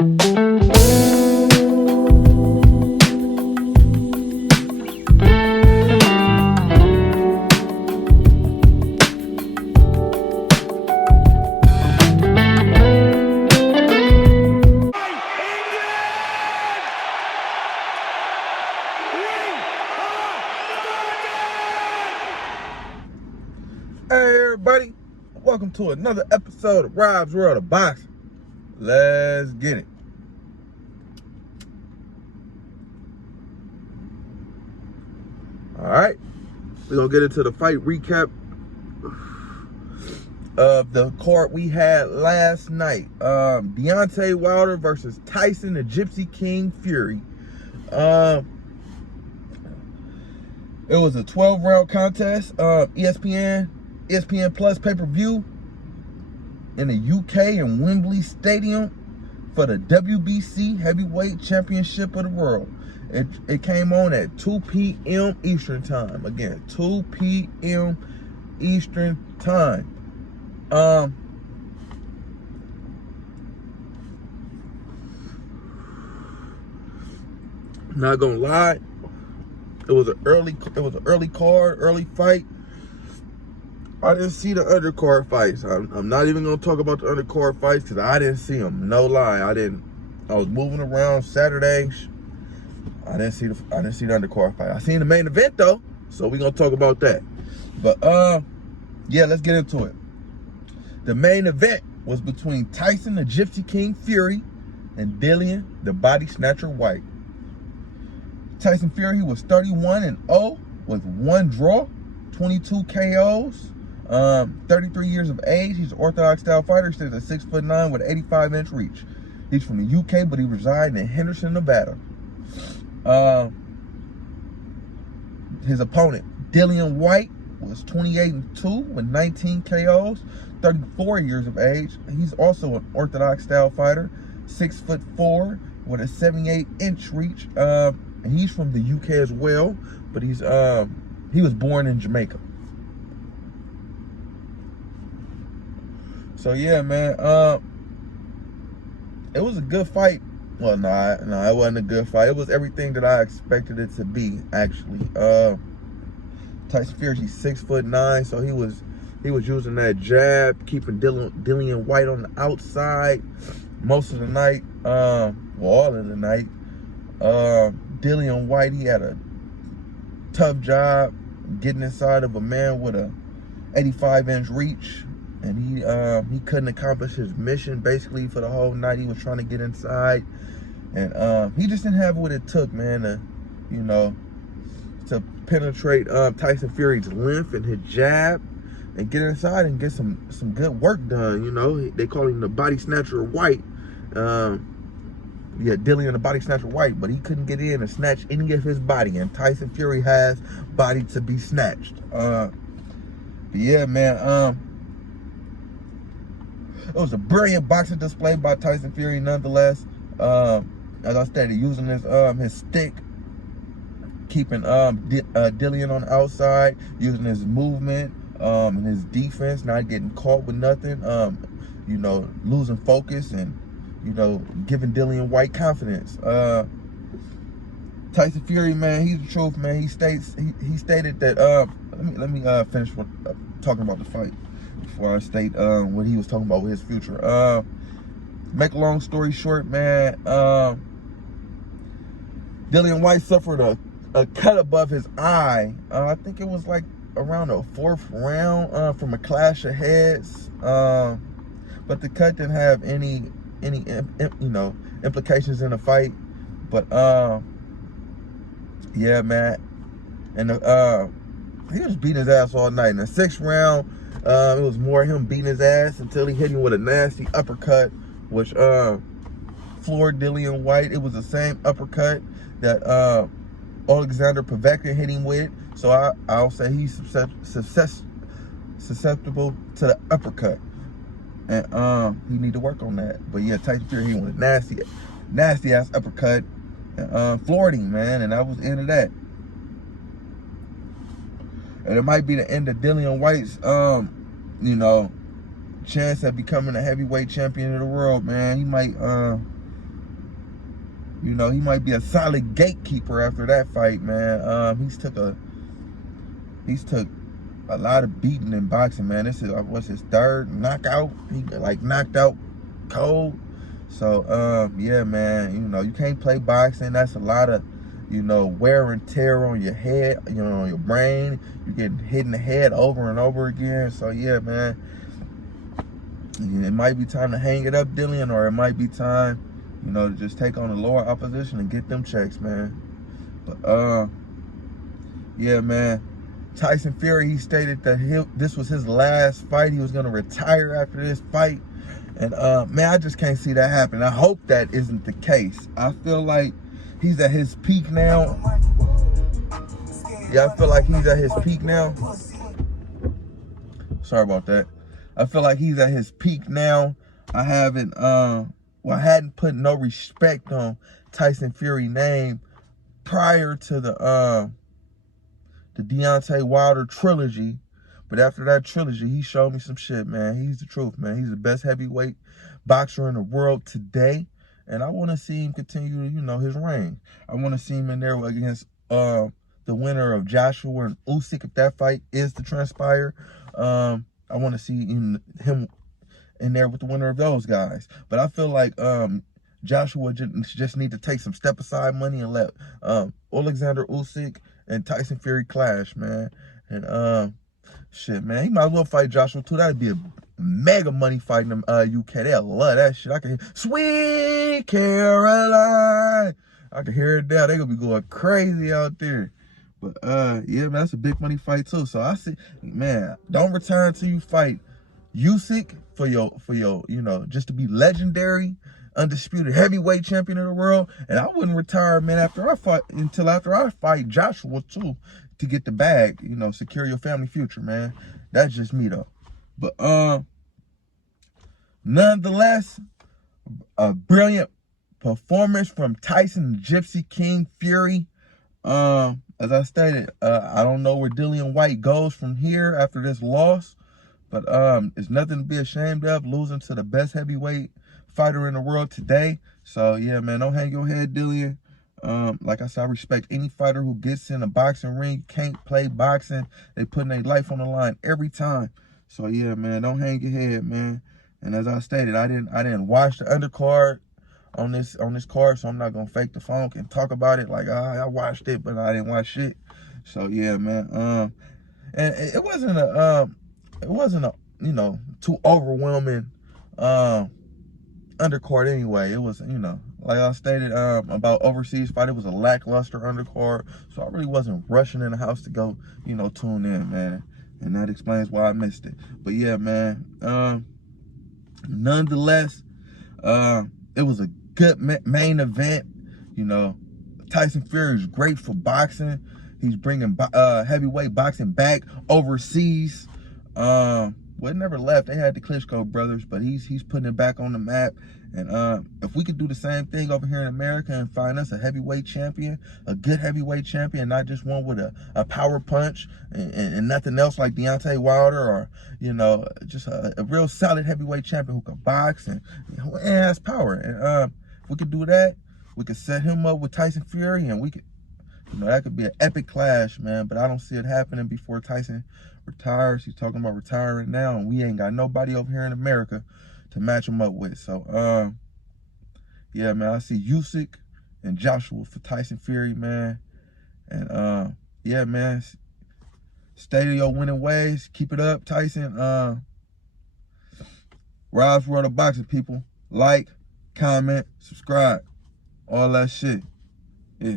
Hey everybody, welcome to another episode of Rob's World of Boxing. Let's get it. Alright, we're going to get into the fight recap of the card we had last night. Deontay Wilder versus Tyson, the Gypsy King Fury. It was a 12-round contest. ESPN Plus pay-per-view in the UK in Wembley Stadium for the WBC Heavyweight Championship of the World. It came on at 2 p.m. Eastern Time. Again, 2 p.m. Eastern Time. Not gonna lie, it was an early card, early fight. I didn't see the undercard fights. I'm not even gonna talk about the undercard fights because I didn't see them. No lie, I didn't. I was moving around Saturday. I didn't see the undercard fight. I seen the main event though, so we're gonna talk about that. But yeah, let's get into it. The main event was between Tyson, the Gypsy King Fury, and Dillian, the Body Snatcher Whyte. Tyson Fury was 31-0 with 1 draw, 22 KOs. 33 years of age. He's an orthodox style fighter. He stands at 6'9" with 85-inch reach. He's from the UK, but he resides in Henderson, Nevada. His opponent, Dillian Whyte, was 28-2 with 19 KOs, 34 years of age. He's also an orthodox style fighter, 6'4" with a 78-inch reach. And he's from the UK as well, but he was born in Jamaica. So yeah, man, it was a good fight. Well, no, it wasn't a good fight. It was everything that I expected it to be, actually. Tyson Fury, he's 6'9", so he was using that jab, keeping Dillian Whyte on the outside most of the night, well, all of the night. Dillian Whyte, he had a tough job getting inside of a man with a 85-inch reach. And he couldn't accomplish his mission basically for the whole night. He was trying to get inside, and he just didn't have what it took, man, to penetrate Tyson Fury's length and his jab and get inside and get some good work done. You know, they call him the Body Snatcher Whyte. Yeah, Dillian the Body Snatcher Whyte, but he couldn't get in and snatch any of his body, and Tyson Fury has body to be snatched. But yeah, man, it was a brilliant boxing display by Tyson Fury, nonetheless. As I stated, using his stick, keeping Dillian on the outside, using his movement and his defense, not getting caught with nothing. Losing focus and giving Dillian Whyte confidence. Tyson Fury, man, he's the truth, man. He stated that. Let me finish talking about the fight before I state what he was talking about with his future. Make a long story short, man, Dillian Whyte suffered a cut above his eye. I think it was like around the 4th round from a clash of heads. But the cut didn't have any implications in the fight. But yeah, man, and he was beating his ass all night. In the 6th round, it was more him beating his ass until he hit him with a nasty uppercut, which floored Dillian Whyte. It was the same uppercut that Alexander Povetkin hit him with. So I'll say he's susceptible to the uppercut, and he need to work on that. But yeah, Tyson Fury, he went a nasty ass uppercut, and floored him, man, and that was the end of that. And it might be the end of Dillian Whyte's, chance at becoming a heavyweight champion of the world, man. He might You know, he might be a solid gatekeeper after that fight, man. He's took a lot of beating in boxing, man. This is what's his third knockout. He like knocked out cold. So yeah, man, you know, you can't play boxing. That's a lot of, you know, wear and tear on your head, you know, on your brain. You get hit in the head over and over again. So yeah, man, it might be time to hang it up, Dillian, or it might be time, you know, to just take on the lower opposition and get them checks, man. But yeah, man, Tyson Fury, he stated that this was his last fight. He was gonna retire after this fight. And man, I just can't see that happen. I hope that isn't the case. I feel like he's at his peak now. Yeah, I feel like he's at his peak now. Sorry about that. I feel like he's at his peak now. I haven't well, I hadn't put no respect on Tyson Fury name prior to the Deontay Wilder trilogy. But after that trilogy, he showed me some shit, man. He's the truth, man. He's the best heavyweight boxer in the world today. And I want to see him continue, you know, his reign. I want to see him in there against the winner of Joshua and Usyk, if that fight is to transpire. I want to see him in there with the winner of those guys. But I feel like Joshua just need to take some step-aside money and let Alexander Usyk and Tyson Fury clash, man. And shit, man, he might as well fight Joshua too. That'd be a mega money fight in the UK. They'll love that shit. I can hear Sweet Caroline. I can hear it there. They gonna be going crazy out there. But yeah, man, that's a big money fight too. So I see, man, don't retire until you fight Usyk for your, you know, just to be legendary, undisputed heavyweight champion of the world. And I wouldn't retire, man, until after I fight Joshua too, to get the bag, you know, secure your family future, man. That's just me though. But nonetheless, a brilliant performance from Tyson Gypsy King Fury. As I stated, I don't know where Dillian Whyte goes from here after this loss, but it's nothing to be ashamed of, losing to the best heavyweight fighter in the world today. So yeah, man, don't hang your head, Dillian. Like I said, I respect any fighter who gets in a boxing ring, can't play boxing. They putting their life on the line every time. So yeah, man, don't hang your head, man. And as I stated, I didn't watch the undercard on this card, so I'm not gonna fake the funk and talk about it like I watched it, but I didn't watch shit. So yeah, man. And it wasn't a you know, too overwhelming undercard anyway. It was, you know, like I stated about overseas fight, it was a lackluster undercard, so I really wasn't rushing in the house to go, you know, tune in, man. And that explains why I missed it. But yeah, man, nonetheless, it was a good main event. You know, Tyson Fury is great for boxing. He's bringing heavyweight boxing back overseas. Well, it never left. They had the Klitschko brothers, but he's putting it back on the map. And if we could do the same thing over here in America and find us a heavyweight champion, a good heavyweight champion, not just one with a power punch and nothing else like Deontay Wilder, or, you know, just a real solid heavyweight champion who can box and who has power. And if we could do that, we could set him up with Tyson Fury, and we could, you know, that could be an epic clash, man. But I don't see it happening before Tyson retires. He's talking about retiring now, and we ain't got nobody over here in America to match him up with. So yeah, man, I see Usyk and Joshua for Tyson Fury, man. And yeah, man, stay to your winning ways. Keep it up, Tyson. Rise World of Boxing, people. Like, comment, subscribe, all that shit. Yeah.